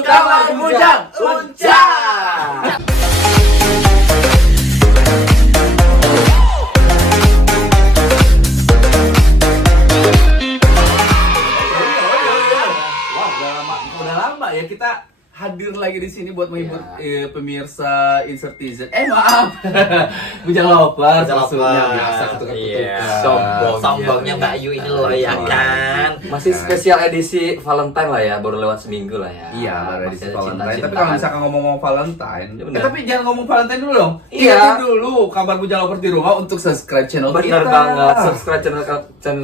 Kabar Bujang Uncang. Udah lama ya kita hadir lagi di sini buat menghibur pemirsa Insertizen. Maaf, Bujang Lovers maksudnya biasa ketukar-ketukar. Sombongnya Mbak Yu ini loh ya kan. Masih spesial edisi Valentine lah ya, baru lewat seminggu lah ya. Iya, baru edisi Masih ada Valentine. cinta-cintaan. Tapi kalau misalkan ngomong-ngomong Valentine, Ya benar. tapi jangan ngomong Valentine dulu dong. Iya. Ingatin dulu kabar Bujang Lovers di rumah untuk subscribe channel Benar kita. banget, subscribe channel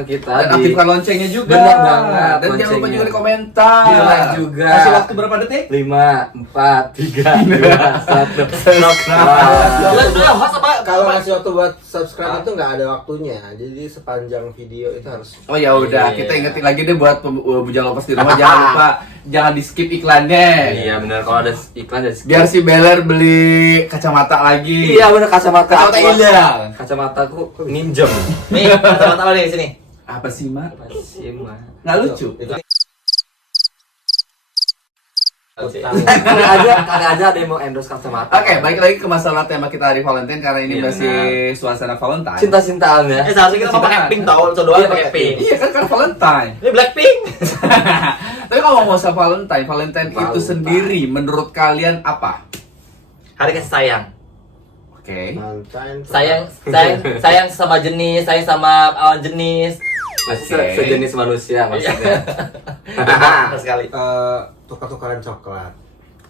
kita Dan aktifkan loncengnya juga. Benar banget, Dan jangan lupa loncengnya. juga di komentar. Di like juga. Kasih waktu berapa detik? 5, 4, 3, 2, 1. Kalau masih waktu buat subscribe itu nggak ada waktunya, jadi sepanjang video itu harus. Oh ya udah, Iya. kita ingetin lagi deh buat Bujang Lovers di rumah, jangan lupa jangan di skip iklannya. Iya benar, kalau ada iklan dari Biar si Beler beli kacamata lagi. Iya benar, kacamata Kacamata aku. hilang. Kacamataku minjem. Nih, kacamata apa nih sini? Apa sih, Mak? Masih mah. Nggak lucu. Ada aja yang mau endorse kacamata. Oke, balik lagi ke masalah tema kita hari Valentine karena ini Iya, masih suasana Valentine. Cinta-cintaan ya. Seharusnya kita mau pakai pink tau, codokan Iya, pakai pink. Iya kan karena Valentine. Ini Blackpink. Tapi kalau ngomong soal Valentine itu Valentine. sendiri menurut kalian apa? Hari kasih sayang. Oke. Valentine. Sayang sama jenis, sayang sama lawan jenis. Oke. Sejenis manusia maksudnya. Benar sekali. Tukar-tukaran coklat.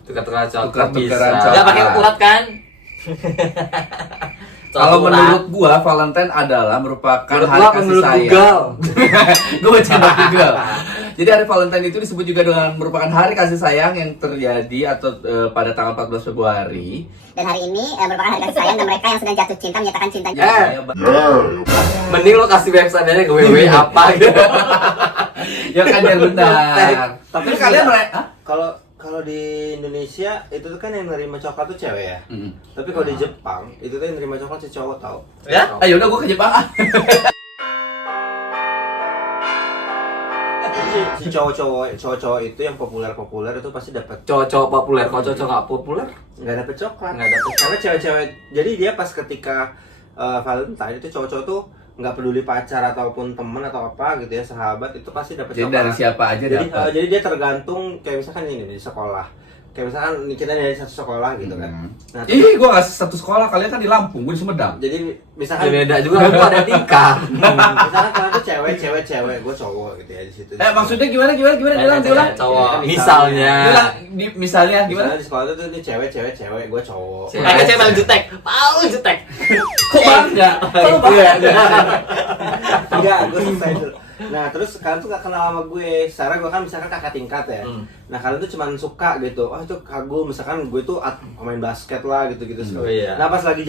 Tukar-tukaran coklat Tukar-tukaran bisa. coklat. Enggak pakai urat kan? Kalau Urat. menurut gua Valentine adalah merupakan Menurut hari gua, kasih menurut sayang. Google. Gua baca di Google. Jadi hari Valentine itu disebut juga dengan merupakan hari kasih sayang yang terjadi atau pada tanggal 14 Februari. Dan hari ini merupakan hari kasih sayang dan mereka yang sedang jatuh cinta menyatakan cintanya. Mending lo kasih website-nya ke www apa gitu. Ya kan biar benar. Tapi kalian mereka Kalau di Indonesia itu tuh kan yang nerima coklat tuh cewek ya. Mm. Tapi kalau di Jepang itu tuh yang nerima coklat si cowok tau. Ya? Ayo udah gua ke Jepang ah. Jadi si cowok-cowok itu yang populer itu pasti dapat Cowok-cowok populer, kalau cowok nggak populer, nggak dapet coklat. nggak dapet. Karena cewek-cewek, jadi dia pas ketika Valentine itu cowok-cowok tuh nggak peduli pacar ataupun temen atau apa gitu ya, sahabat itu pasti dapat Jadi coklat. dari siapa aja Jadi dapat. jadi dia tergantung kayak misalkan ini di sekolah. Kayak misalkan kita dari satu sekolah gitu kan. Nah, Ih, gua nggak satu sekolah, kalian kan di Lampung, gua di Sumedang. jadi Ya misalkan beda juga, kan gua ada tingkat. misalkan kalian tuh cewek, gue cowok gitu ya di situ. Maksudnya gimana diulang. Cowok. Ya, Misalnya. Misalnya gimana? Misalnya di sekolah tuh ini cewek, gue cowok. Cewek. Pakai cewek paling jutek. Paling jutek. Kok bangga? Kalau Iya, bangga. Enggak, gue selesai dulu. Nah terus kalian tuh gak kenal sama gue. Sekarang gue kan misalkan kakak tingkat ya. Nah kalian tuh cuman suka gitu. Oh itu kagum. Misalkan gue tuh pemain basket lah gitu-gitu. Oh, iya. Nah pas lagi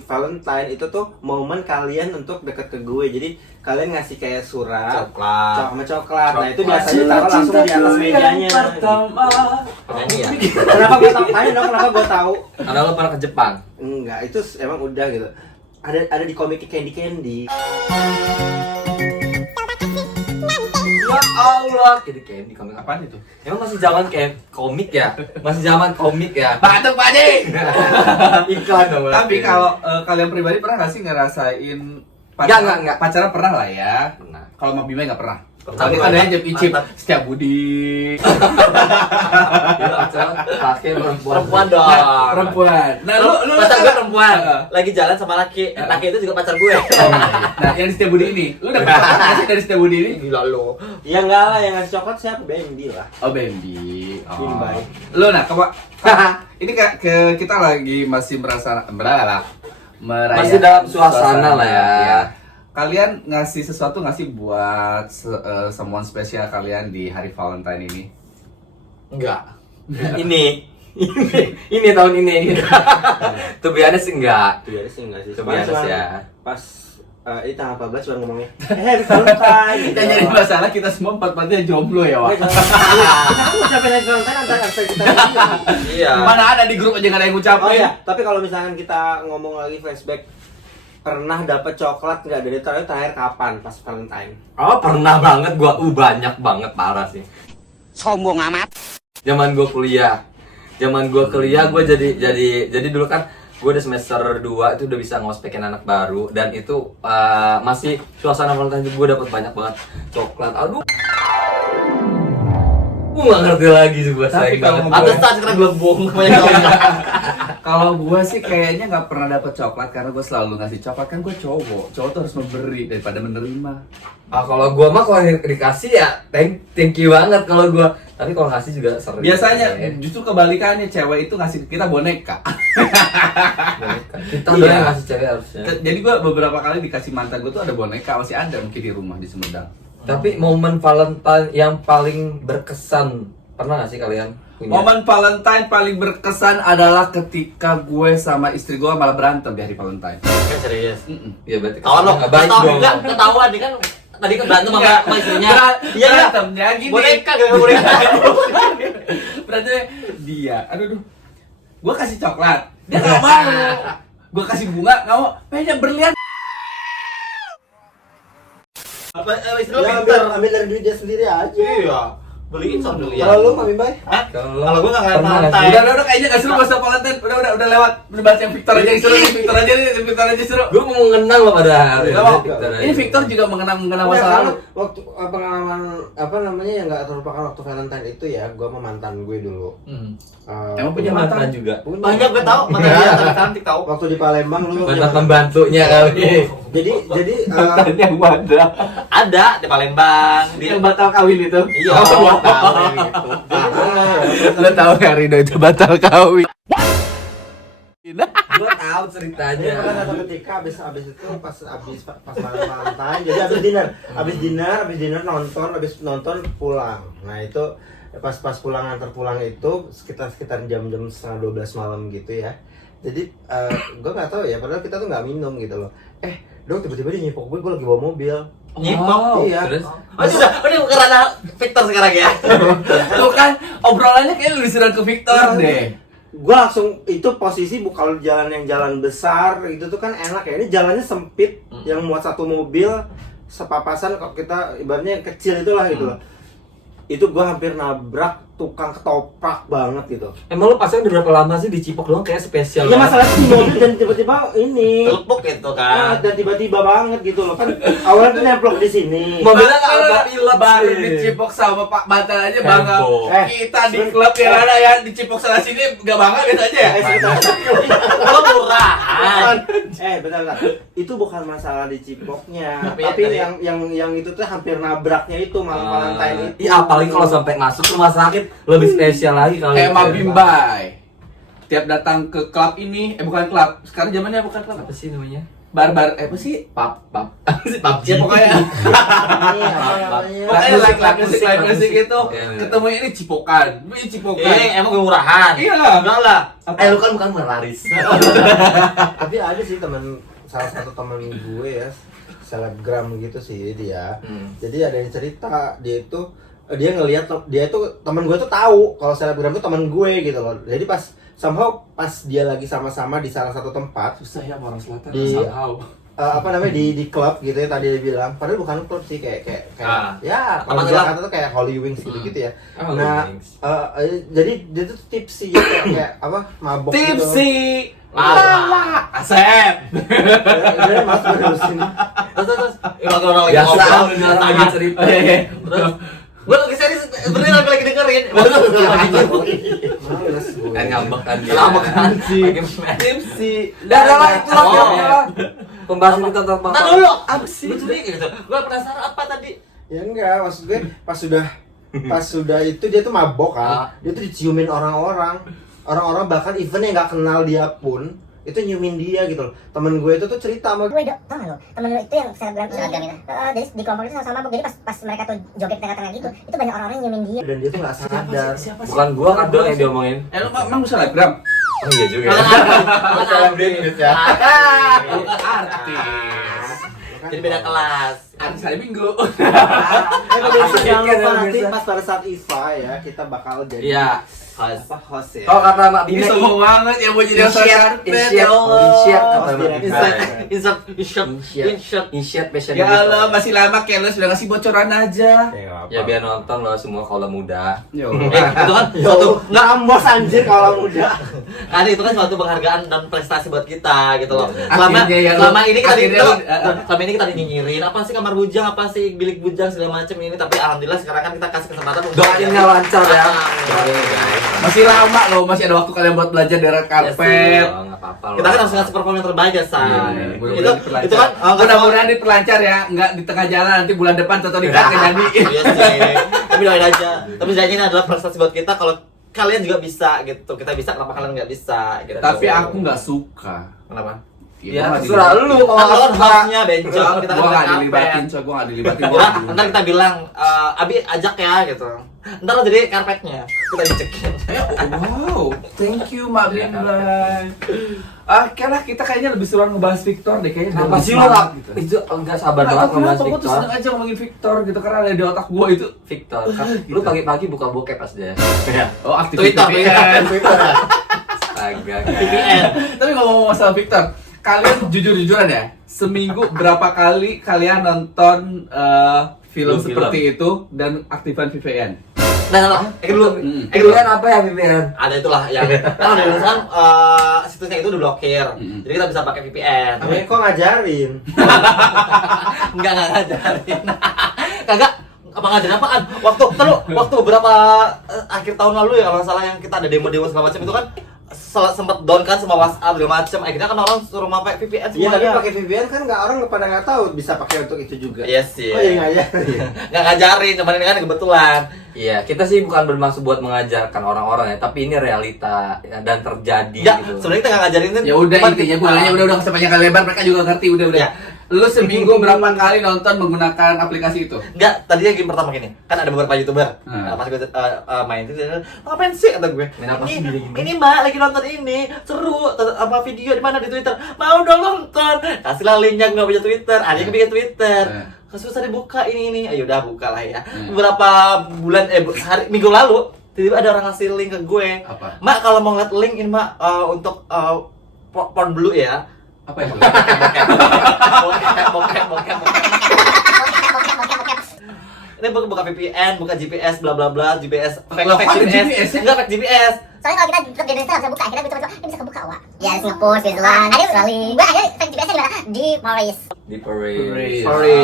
Valentine itu tuh momen kalian untuk deket ke gue. Jadi kalian ngasih kayak surat sama coklat. Nah itu biasanya taruh langsung di atas mejanya. Penyanyi ya? Kenapa gue tahu? Tanya dong kenapa gue tahu? Karena lo pernah ke Jepang. Enggak, itu emang udah gitu. Ada di komik Candy. Ya Allah, Candy komik apa? Apaan itu? Emang masih zaman komik ya? Masih zaman komik ya? Batuk Pak Ade. Iklan dong. Tapi kalau kalian pribadi pernah nggak sih ngerasain Enggak. pacaran pernah lah ya? Pernah. Kalau sama Bima nggak pernah. Pernah. Tapi kan ada yang icip Mantap. setiap Budi. pakai Perempuan dong. Perempuan. Nah, lu pacar gue perempuan. Heeh. Lagi jalan sama laki. Laki itu juga pacar gue. Nah, yang di setiap Budi ini, lu dapet coklat nggak sih dari setiap Budi ini? Gila lo. Ya enggak lah, yang ngasih coklat siapa? Bendy lah. Oh, Bambi. Bimbai. Lu nah, ini kita lagi masih merayakan Masih dalam suasana lah ya. Kalian ngasih sesuatu nggak sih buat someone spesial kalian di hari Valentine ini? Enggak. Ini tahun ini. Tuh biasanya sih enggak. Iya sih enggak sih. Itu Cuman biasa ya. Pas ini tanggal 14 baru ngomongnya. Valentine. Gitu. Yang jadi masalah kita semua empat-empatnya jomblo ya, Wak. Aku ucapin lagi Valentine antara kita. Iya. Mana ada di grup aja nggak ada yang Oh ngucapin. iya, tapi kalau misalkan kita ngomong lagi flashback, pernah dapet coklat nggak dari terakhir kapan pas Valentine? Oh, pernah banget gua. Banyak banget parah sih. Sombong amat. Zaman gue kuliah. Gue jadi dulu kan gue udah semester 2 itu udah bisa ngospekin anak baru dan itu masih suasana Valentine gue dapet banyak banget coklat. Aduh. Gue gak ngerti lagi sih gue Tapi sayang kalau banget. gue- Atau saat sekarang gue bohong banyak Kalau gue sih kayaknya nggak pernah dapet coklat karena gue selalu ngasih coklat, kan gue cowok tuh harus memberi daripada menerima. Kalau gue mah kalau dikasih ya thank you banget kalau gue. Tapi kalau ngasih juga sering. Biasanya justru kebalikannya, cewek itu ngasih ke kita boneka. kita Iya. doang yang ngasih cewek harusnya. Jadi gue beberapa kali dikasih mantan gue tuh ada boneka, masih ada mungkin di rumah di Sumedang. Tapi momen Valentine yang paling berkesan pernah gak sih kalian punya? Momen Valentine paling berkesan adalah ketika gue sama istri gue malah berantem di hari Valentine. Kan serius. Iya berarti Kawan lo, nggak baik dong. enggak ketahuan nih kan. Tadi kan berantem sama istrinya. Iya ya. Berantemnya gini. Boneka gak boneka. Berarti dia, aduh, gue kasih coklat, dia gak mau. Gue kasih bunga, gak mau. Pengen berlian. Apa istri lo Ya pinter. ambil dari duit dia sendiri aja. Iya. Beliin sama dulu ya. Kalau lu Mami Bay? Hah? Kalau Kalau gue nggak ngeliat pernah nggak Valentine. sih? Udah, kayaknya gak seru bahasa Valentine. Udah lewat. Udah bahas yang Victor aja, yang seru. Victor aja seru. Gue mau mengenang loh padahal. Gak mau. Victor aja. Ini Victor juga mengenang masa Enggak, lalu. karena waktu pengalaman apa namanya yang nggak terlupakan waktu Valentine itu ya, gue sama mantan gue dulu. Emang punya mantan juga. Punya. Banyak gue tahu, mana dia tapi cantik tahu. Waktu di Palembang lu. Mantan pembantunya kali. Jadi Yang mana? Ada di Palembang. Dia Yang batal kawin itu. Iya, tahu yang gitu. Lo tau gak Rido itu batal kawin? Gue tahu Jadi ceritanya. pernah satu ketika abis itu pas malam Valentine, jadi abis dinner nonton pulang. Nah itu pas pulang antar pulang itu sekitar jam-jam setengah 12 malam gitu ya. Jadi gue nggak tahu ya, padahal kita tuh nggak minum gitu loh. Dong tiba-tiba dia nyipok gue lagi bawa mobil. Nyipok. Iya. Terus Oh sudah, ini bukan ranah Victor sekarang ya. Tuh kan obrolannya kayak lu diserang ke Victor deh. Gue langsung itu posisi kalau jalan besar itu tuh kan enak ya. Ini jalannya sempit yang muat satu mobil sepapasan, kalau kita ibaratnya yang kecil itulah gitu loh. Itu gue hampir nabrak tukang ketoprak banget gitu. emang lu pasang udah berapa lama sih di Cipok doang kayak spesial Ya banget. masalahnya di mobil dan tiba-tiba ini. Telepuk gitu kan. Dan tiba-tiba banget gitu loh kan. Awalnya tuh nemplok di sini. Mobilnya nggak ada pilot baru sih. dicipok sama Pak Mantan aja bangga. Heboh. Kita di klub yang ada ya dicipok sana sini gak bangga gitu aja ya. Kalau murahan. Bentar. Itu bukan masalah di cipoknya, Tapi tapi tadi- yang itu tuh hampir nabraknya itu malam Valentine itu. Iya apalagi kalau sampai masuk rumah sakit lebih spesial lagi kalau Kayak itu. Mabimbai. Tiap datang ke klub ini, bukan klub. Sekarang zamannya bukan klub. Apa sih namanya? Bar-bar apa sih? Pub. Si PUBG. Ya pokoknya Ini apa namanya? pokoknya musik, live musik itu Iya, iya. ketemu ini cipokan. Ini cipokan. Emang gue murahan. Iya. Enggak lah. Lu kan bukan melaris. Tapi ada sih salah satu teman gue ya, selebgram gitu sih dia. Jadi ada yang cerita dia ngelihat dia itu teman gue tuh tahu kalau selebgram itu teman gue gitu loh. Jadi pas dia lagi sama-sama di salah satu tempat Susah ya orang selatan Di- somehow. apa namanya di klub gitu ya, tadi dia bilang padahal bukan klub sih kayak ya kalau di Apa Jakarta tuh kayak Holy Wings gitu ya. Oh, Nah Wings. jadi dia tuh tipsy gitu, kayak apa mabok gitu. Tipsy. Malah. Asep. Dia mas berusin. Terus. Kalau orang lagi Biasa ngobrol lu biasa. lagi cerita. Terus gue lagi serius, sebenarnya lagi dengerin. Males gue. Kan ngambek kan dia. Ngambek kan. Tipsy. Dah itu lah Oh. kira-kira. Pembahasan kita tentang Ntar dulu, apa sih? Lucu nih gitu. Gue penasaran apa tadi? Ya enggak, maksud gue pas sudah itu dia tuh mabok kan. Dia tuh diciumin orang-orang bahkan even yang nggak kenal dia pun itu nyiumin dia gitu loh. Temen gue itu tuh cerita sama Gue tau gak lo, temen lo itu yang selebgram itu jadi di kelompok itu sama-sama mabuk. Jadi pas mereka tuh joget tengah-tengah gitu, itu banyak orang-orang yang nyiumin dia. dan dia tuh nggak sadar. Bukan gua kan doang yang diomongin. Lu emang selebgram? Oh iya juga. Bukan artis. ya. Bukan artis. Artis. Jadi beda kelas. artis hari Minggu. Pemirsa jangan lupa Pemirsa. nanti pas pada saat IFA ya kita bakal jadi Iya. host ya. Kalau kata Mbak Ini Bime sombong banget ya mau jadi host karpet ya Allah. Insiat kata Host Mbak di Bime. Insert. Insiat passion. Ya Allah, masih lama Keles sudah ngasih bocoran aja. Ya biar nonton loh semua kalau muda. Yo. Itu kan Yo, suatu ngambos anjir kalau muda. kan itu kan suatu penghargaan dan prestasi buat kita gitu loh. Akhirnya ya, Selama ini kita akhirnya selama ini kita nyinyirin apa sih kamar bujang, apa sih bilik bujang segala macam ini, tapi alhamdulillah sekarang kan kita kasih kesempatan untuk Doainnya lancar ya. Doain, guys. Masih lama loh, masih ada waktu kalian buat belajar di red carpet. Enggak apa-apa loh. Kita kan harus ngasih performa yang terbaik ya, San. Iya, Itu kan mudah-mudahan diperlancar ya, nggak di tengah jalan nanti bulan depan atau di cut nggak jadi. Iya sih. Tapi doain aja. Tapi jangan ini adalah prestasi buat kita kalau kalian juga bisa gitu. Kita bisa, kenapa kalian nggak bisa gitu. Tapi aku nggak suka. Kenapa? Ya terserah lu Kan kalau lo suka. hostnya bencong, kita Gua nggak kan dilibatin, coy, gua nggak dilibatin. Gua ntar kita bilang, Abi ajak ya gitu. Ntar lo jadi karpetnya, kita dicekin. Wow, thank you Mbak Bimba. Oke lah, kita kayaknya lebih seru ngebahas Victor deh kayaknya. Kenapa lebih sih lu semangat nggak gitu. itu enggak sabar Nggak banget tahu ngebahas kenapa, gua tuh Victor. seneng aja ngomongin Victor gitu karena ada di otak gua itu. Victor, kan lu pagi-pagi buka bokep pas dia. Oh, aktif Twitter, VPN. Astaga. VPN. Tapi ngomong masalah Victor, kalian jujur-jujuran ya, seminggu berapa kali kalian nonton film Film. seperti itu dan aktifan VPN? Nah, dulu. Dulu kan apa ya VPN? Ada itulah yang kan udah kan situsnya itu udah blokir. Jadi kita bisa pakai VPN. Tapi kok ngajarin? Enggak ngajarin. Kagak apa ngajarin apaan? Waktu beberapa akhir tahun lalu ya kalau nggak salah yang kita ada demo-demo segala macam itu kan sempat down kan semua WhatsApp segala macam. Akhirnya kan orang suruh pakai VPN Iya, tapi semuanya. pakai VPN kan orang pada nggak tahu bisa pakai untuk itu juga. Iya sih. Oh, iya ngajarin. Nggak ngajarin, cuman ini kan kebetulan. Iya, kita sih bukan bermaksud buat mengajarkan orang-orang ya, tapi ini realita ya, dan terjadi Ya, gitu. sebenarnya kita nggak ngajarin kan. Ya udah cuman intinya kita- gue nanya udah nggak usah panjang kali lebar, mereka juga ngerti udah. Ya. Lu seminggu berapa kali nonton menggunakan aplikasi itu? Enggak, tadinya game pertama gini. Kan ada beberapa YouTuber. Hmm. Nah, pas gue main itu dia, ngapain sih kata gue? Main apa sih, gini-gini? Ini Mbak lagi nonton ini, seru. Apa video di mana di Twitter? Mau dong nonton. Kasihlah linknya, gue nggak punya Twitter. Ada yang bikin Twitter. Susah dibuka ini. Ayo udah buka lah ya. Beberapa bulan minggu lalu tiba-tiba ada orang ngasih link ke gue. Apa? Mbak kalau mau ngeliat link ini Mbak untuk porn blue ya. Apa ya? Bokep. Ini buka VPN, buka GPS, bla bla bla, GPS, Loh, kok ada GPS -nya? enggak fake GPS. Soalnya kalau kita tetap di Indonesia nggak bisa buka, akhirnya gue coba-coba, ini bisa kebuka, Wak. Ya, Singapura, Switzerland, Australia. Gue akhirnya fake GPS-nya di mana? Di Maurice. Di parade. Sorry.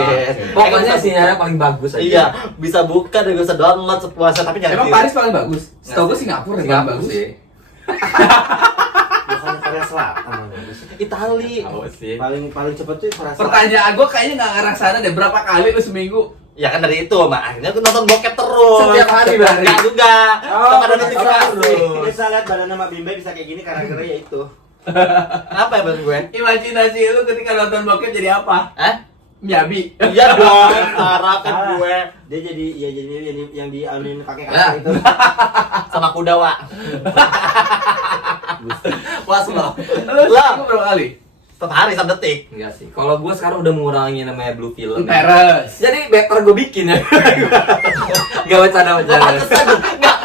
Pokoknya sinyalnya paling bagus aja. Iya, bisa buka dan bisa download sepuasnya, tapi jangan Emang tiru. Paris paling bagus? Setahu gue Singapura yang paling Singapura bagus. sih. Bukan Korea Selatan. Itali. Tahu sih. Paling cepet tuh Korea Selatan. Pertanyaan gue kayaknya nggak ngarah sana deh, berapa kali lu seminggu? Ya kan dari itu, Mbak. Akhirnya aku nonton bokep terus. Setiap hari berarti? Enggak juga. Tetap ada notifikasi. Bisa lihat badan Mbak Bimba bisa kayak gini karena ya itu. Apa ya badan gue? Imajinasi lu ketika nonton bokep jadi apa? Hah? Miyabi. Iya dong, Sarah kan Salah. gue Dia jadi yang dianuin pakai Ya. kaki itu. sama kuda, Wak. Puas lo. Lu seminggu berapa kali? Setiap hari 1 detik. Enggak sih. Kalau gua sekarang udah mengurangi namanya blue film. Peres. Jadi better gue bikin ya. Gak bercanda-bercanda.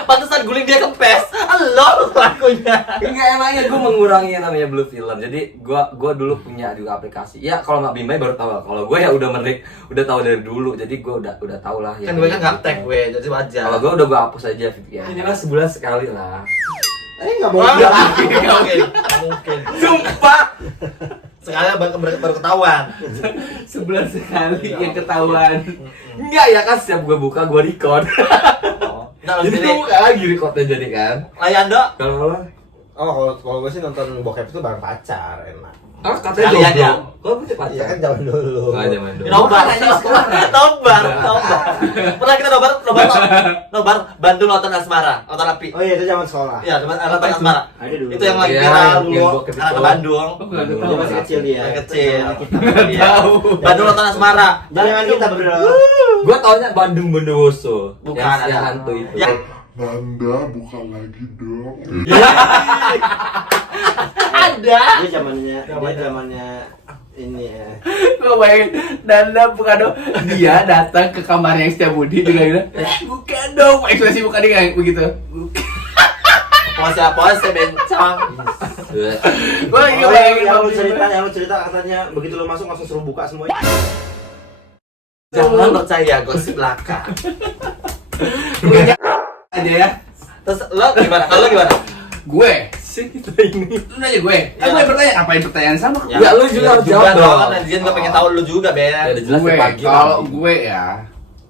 Pantesan guling dia kempes. Halo lakunya. Enggak, emangnya gue mengurangi yang namanya blue film. Jadi gua dulu punya juga aplikasi. Ya kalau Mbak Bimbai baru tahu. Kalau gue ya udah tahu dari dulu. Jadi gue udah tahu lah. Kan gue kan nggak gue, jadi wajar. Kalau gue udah hapus aja VPN. Minimal sebulan sekali lah. Nggak Wah, boleh. nggak mungkin. Sumpah. Sekali baru ketahuan. Sebulan sekali yang ketahuan. Enggak ya kan setiap gue buka gue record. Nah, Jadi jadi gue buka lagi recordnya jadi kan. layan dok. Kalau Kalau gue sih nonton bokep itu bareng pacar enak. oh katanya Kalian ya? Kok punya Iya pacar? kan zaman dulu. Nggak zaman dulu. Nobar, sekarang. nobar. Pernah kita nobar Bandung nonton Asmara, nonton api. Oh iya itu zaman sekolah. Iya, nonton Asmara. Ada dulu. Itu yang lagi Iya, viral yang dulu, bokep itu. anak ke Bandung. Oh, nggak ada Dia tahu. masih kecil dia. Masih kecil. Kita. Iya. Bandung nonton Asmara. Jangan kita bro. Gue taunya Bandung Bondowoso. Bukan, Yang si ada. hantu itu. Ya. Nanda bukan lagi dong. Ada. Dia zamannya ini ya. Gue bayangin Nanda bukan dong, dia datang ke kamarnya Setia Budi dengan bilang bukan dong, ekspresi muka dia kayak begitu. Pose bencong. Gue lagi bayangin Yang lu cerita katanya begitu lu masuk langsung suruh buka semuanya. Jangan percaya gosip belaka. aja ya. Terus lo gimana? Kalau lo gimana? Gue Sih kita ini. lu nanya gue, gue bertanya ngapain pertanyaan sama ke gue? Ya, lu juga harus jawab dong. Kan netizen gue pengen tahu lu juga, Ben. Ya, udah jelas Gue, ya, pagi kalau lah. gue ya,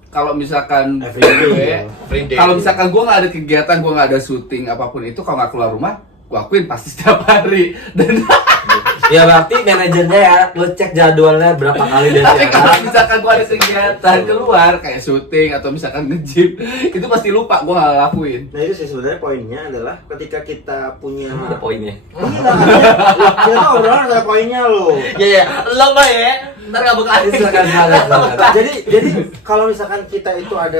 kalau misalkan Everyday. kalau misalkan gue nggak ada kegiatan, gue nggak ada syuting apapun itu, kalau nggak keluar rumah, gue akuin pasti setiap hari. Dan Ya berarti manajernya ya, lu cek jadwalnya berapa kali dan tapi kalau misalkan gue ada kegiatan keluar kayak syuting atau misalkan nge-gym, itu pasti lupa gue nggak lakuin. Nah itu sih sebenarnya poinnya adalah ketika kita punya ada poinnya. kita tuh obrolan ada poinnya loh. Ya, lo mah ya. Ntar gak buka Silakan. jadi kalau misalkan kita itu ada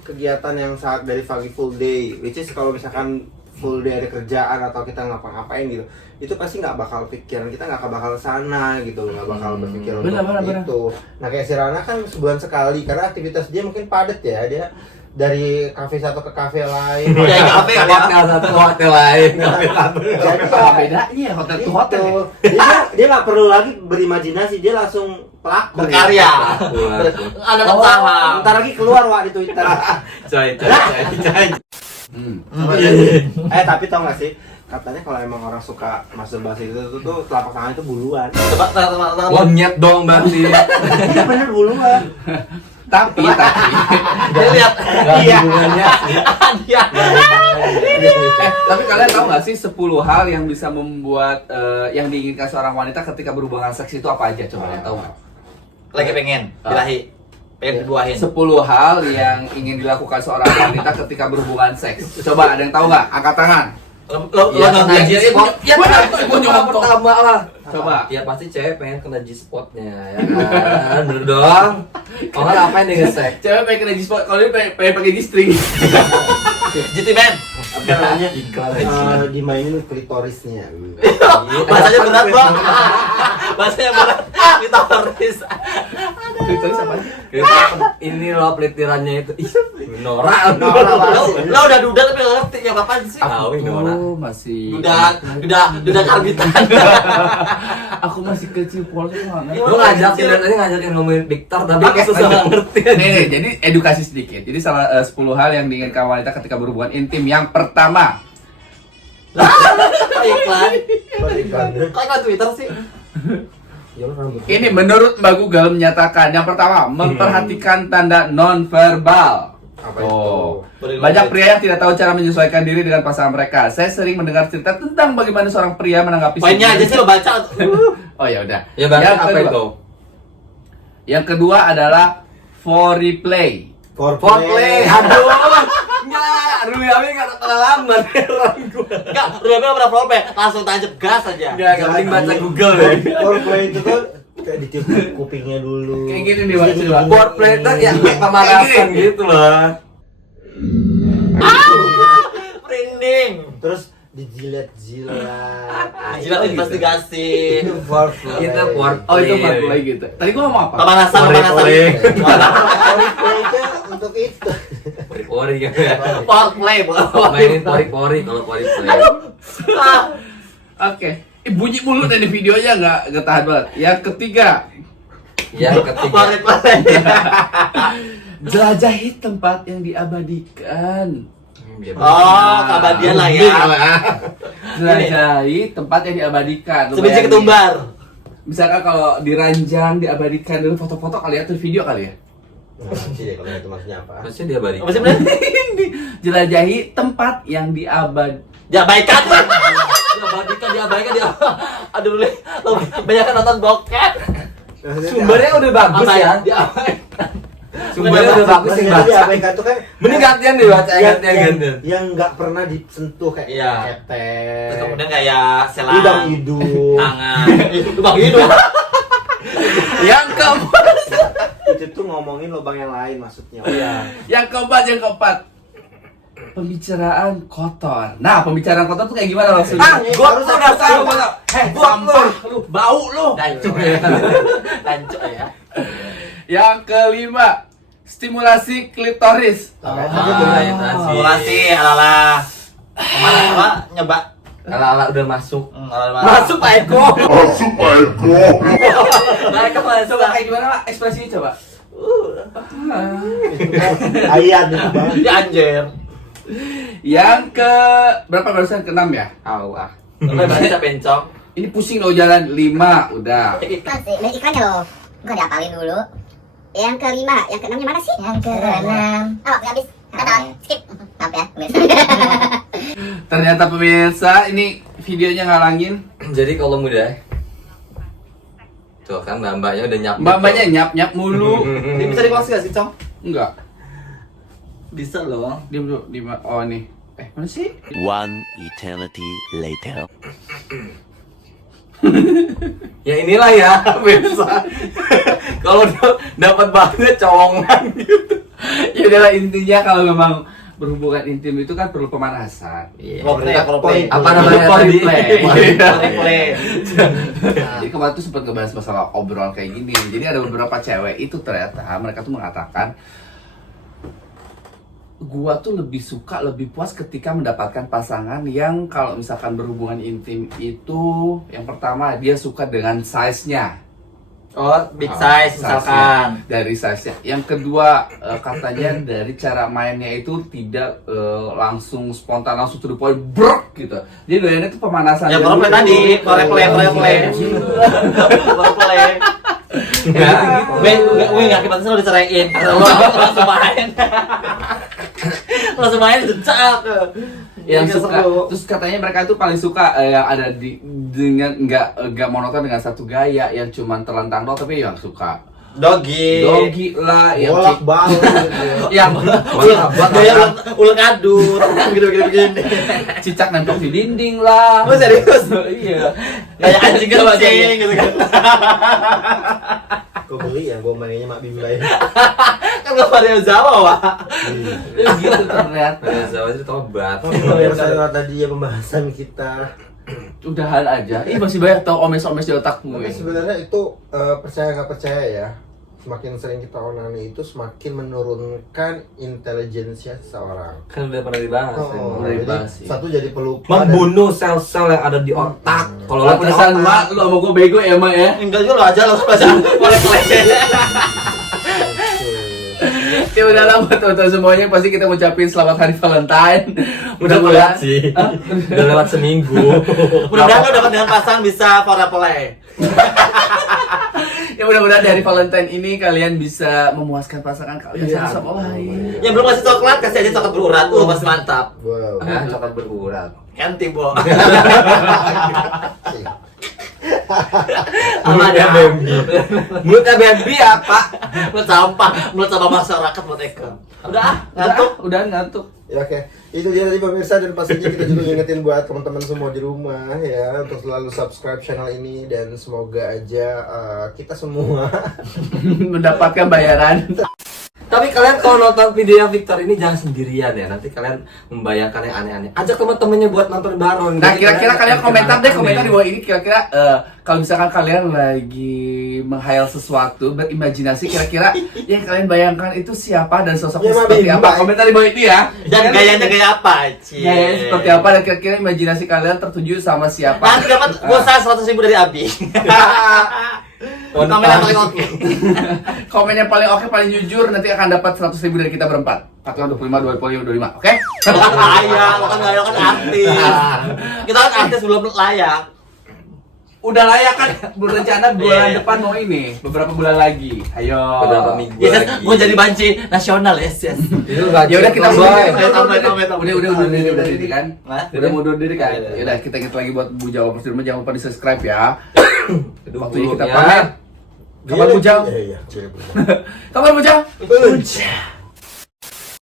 kegiatan yang saat dari pagi full day, which is kalau misalkan full day ada kerjaan atau kita ngapa-ngapain gitu, itu pasti nggak bakal pikiran kita nggak bakal sana gitu, nggak bakal berpikir untuk Benar. itu. Nah kayak si Rana kan sebulan sekali karena aktivitas dia mungkin padat ya, dia dari kafe satu ke kafe lain. Ya, kafe kali ya. Hotel satu ke hotel lain. Jadi Apa bedanya ya hotel tuh hotel? itu. Dia nggak perlu lagi berimajinasi, dia langsung pelakor. Berkarya. Ada usaha. Ntar lagi keluar Wak di Twitter. Coy. Tapi tau gak sih, katanya kalau emang orang suka masturbasi itu tuh telapak tangan itu buluan. Coba Monyet dong berarti. Iya bener buluan. Tapi lihat. Iya. Hubungannya. Iya. tapi kalian tahu nggak sih 10 hal yang bisa membuat yang diinginkan seorang wanita ketika berhubungan seks itu apa aja? Coba kalian tahu nggak? Lagi pengen birahi. Pengen dibuahin. 10 hal yang ingin dilakukan seorang wanita ketika berhubungan seks. Coba ada yang tahu nggak? Angkat tangan. Lo Ya, nonton kena aja. G-spot. Ya, gue nyontok. Pertama lah. Coba. Ya pasti cewek pengen kena G-spotnya ya kan. Bener dong. Oh nggak ngapain nih nge-sex? Cewek pengen kena G-spot, kalau dia pengen pakai G-string. GT Man. Apa namanya? Iklan aja. Dimainin klitorisnya. Bahasanya berat, Bang. Bahasanya berat. Klitoris. Klitoris apa? Ini loh pelitirannya itu. Ih, Nora. Lo udah duda tapi gak ngerti ya apaan sih? Tahu ini Nora. Aku masih Duda karbitan. aku masih kecil polos nggak ngerti. Lu ngajakin dan tadi ngajakin ngomongin Victor tapi aku susah nggak ngerti. Nih, jadi edukasi sedikit. Jadi salah 10 hal yang diinginkan wanita ketika berhubungan intim. Yang pertama, Iklan. Iklan. Kok iklan Twitter sih? ini menurut Mbak Google menyatakan yang pertama, memperhatikan tanda non-verbal. Apa Oh. itu? Banyak pria yang tidak tahu cara menyesuaikan diri dengan pasangan mereka. Saya sering mendengar cerita tentang bagaimana seorang pria menanggapi Poinnya aja sih lo baca. Oh ya udah. Ya berarti Yang apa kedua- itu? Yang kedua adalah foreplay. Foreplay. Aduh. Enggak, Ruyami enggak pengalaman heran gua. Enggak, lu gak pernah probe, langsung tancap gas aja. Enggak penting baca Google ya. Foreplay itu kan kayak ditiup kupingnya dulu. Kayak gini nih, Pak. Coba. Foreplay itu ya kayak pemanasan gitu loh. Merinding. Terus dijilat-jilat. Jilat investigasi. Itu foreplay. Itu foreplay. Oh itu foreplay gitu. Tadi gua ngomong apa? Pemanasan. Foreplay. Foreplay itu untuk itu. Pori kan ya. Foreplay, Mainin pori-pori kalau foreplay. Oke. Bunyi mulu dari videonya nggak tahan banget. Yang ketiga, Yang ketiga. Foreplay. jelajahi tempat yang diabadikan. Oh, keabadian lah ya. Jelajahi tempat yang diabadikan. Lu Sebiji bayangin. ketumbar. Misalkan kalau diranjang, diabadikan dulu foto-foto kali ya, atau video kali ya. Nah, nanti deh kalau itu maksudnya apa? Maksudnya dia balik. Apa sih bener? Jelajahi tempat yang Diabaikan. Diabaikan, diabaikan, dia. Aduh, lo banyak kan nonton bokep. Sumbernya udah bagus Apa ya. Diabaikan. Sumbernya udah bagus sih Maksudnya baca. diabaikan tuh kan Mending gantian dibaca gantian. yang nggak pernah disentuh kayak Iya. ketek, Terus kemudian kayak selang. lubang hidung. Tangan. Lubang hidung. Yang keempat, Itu tuh ngomongin lubang yang lain maksudnya. Iya. yang keempat, pembicaraan kotor. Nah, pembicaraan kotor tuh kayak gimana maksudnya? Gua udah tahu. Sampah lu, bau lu. Lanjut ya. Lanjut ya. Yang kelima, stimulasi klitoris. Stimulasi ala-ala kemana apa? Nyoba Ala-ala udah masuk. ala-ala Masuk Pak Eko. Masuk Pak Eko. Mereka masuk. Coba kayak gimana Pak? Ekspresinya coba. Ayat itu bang. Ya anjir. Yang ke berapa barusan? Ke-6 ya? Tahu ah. Sampai bahasa bencong. Ini pusing loh jalan 5 udah. Iklan sih, nah, iklannya loh. Enggak diapalin dulu. Yang kelima, yang keenamnya mana sih? Yang keenam. Oh, udah habis. Kata, skip. Maaf ya, pemirsa. Ternyata pemirsa ini videonya ngalangin. Jadi kalau muda tuh kan mbak-mbaknya udah nyap. Mbak-mbaknya nyap-nyap mulu. Ini bisa dikelas gak sih, Cong? Enggak. Bisa loh. Dia belum di oh nih. Mana sih? One eternity later. Ya inilah ya biasa. Kalau dapat banget colongan gitu. Ya udahlah, intinya kalau memang berhubungan intim itu kan perlu pemanasan. Roleplay. Apa namanya tadi? Roleplay. Jadi kemarin tuh sempat ngebahas masalah obrolan kayak gini. Jadi ada beberapa cewek itu ternyata mereka tuh mengatakan, gua tuh lebih suka, lebih puas ketika mendapatkan pasangan yang kalau misalkan berhubungan intim itu, yang pertama dia suka dengan size-nya. Oh, big size misalkan. Dari size-nya. Yang kedua katanya dari cara mainnya itu tidak langsung spontan, langsung to the point, brok gitu. Jadi doyannya itu pemanasan. Ya dulu. roleplay tadi, roleplay. Roleplay. Ya, Wih, akibatnya selalu diceraiin. Kalau langsung main. Langsung main jejak. yang suka. Terus katanya mereka itu paling suka yang ada dengan nggak monoton dengan satu gaya yang cuman terlentang doang, tapi yang suka Dogi lah, yang Bolak balik gitu. yang gaya ulet adur begini. cicak nempel di dinding lah. Oh serius? Iya. Kayak anjing kencing gitu kan. Gue beli ya, gue mainnya Mak Bimba ya. Kan gak pada Jawa, Pak. Gitu ternyata. Jawa itu tobat. Pemirsa tadi ya pembahasan kita. Udahan aja. Ih, masih banyak tau omes-omes di otakmu. Tapi sebenarnya itu percaya nggak percaya ya, semakin sering kita onani itu semakin menurunkan intelijensia seseorang. Kan udah pernah dibahas. Oh, Udah jadi dibahas, sih. satu jadi pelupa. Membunuh sel-sel yang ada di otak. Kalau lo punya Pantesan otak, mak, lu sama gue bego ya mak ya. Enggak juga lo aja langsung baca boleh. Ya udahlah buat teman-teman semuanya, pasti kita ngucapin selamat hari Valentine. udah lewat sih. Udah lewat seminggu. Mudah-mudahan lo dapat dengan pasangan bisa foreplay. Ya mudah-mudahan dari Valentine ini kalian bisa memuaskan pasangan kalian satu sama lain. Yang belum kasih coklat, kasih aja coklat berurat. Pasti mantap. Wow. Nah, coklat berurat. Kan tibo. Mulutnya baby. Mulutnya baby apa? Mulut sampah, mulut sampah masyarakat buat Eko. Udah, ngantuk. Udah ngantuk. Ya oke, itu dia tadi pemirsa, dan pastinya kita juga ngingetin buat teman-teman semua di rumah ya untuk selalu subscribe channel ini, dan semoga aja kita semua Mendapatkan bayaran. Tapi kalian kalau nonton video Victor ini jangan sendirian ya. Nanti kalian membayangkan yang aneh-aneh. Ajak teman-temannya buat nonton bareng. Nah, Jadi kira-kira kalian komentar deh, komentar di aneh. bawah ini kira-kira kalau misalkan kalian lagi menghayal sesuatu, berimajinasi, kira-kira yang kalian bayangkan itu siapa dan sosoknya Ya, seperti Mbak, apa? Mbak. Komentar di bawah ini ya. Dan gayanya gaya apa, Cie? Gayanya seperti apa dan kira-kira imajinasi kalian tertuju sama siapa? Nanti dapat pulsa 100.000 dari Abi. Komen yang paling oke. Komen yang paling oke, paling jujur nanti akan dapat 100.000 dari kita berempat. 45, 25, 25, oke? Layak, lo kan layak kan artis. Kita kan artis belum layak. Udah layak kan, berencana bulan depan mau ini, beberapa bulan lagi. Ayo. Beberapa minggu Yes, lagi. mau jadi banci nasional, yes. Itu nggak Ya udah kita cukup, mundur. Boy. Udah mundur diri kan? Hah? Udah mundur diri kan? Iya. Ya udah kita ingat lagi buat Bu Jawa Pos di rumah, jangan lupa di subscribe ya. Kedua Waktunya kita puluhnya. pamit. Kapan Bujang? Iya, iya. Kapan Bujang? Bujang.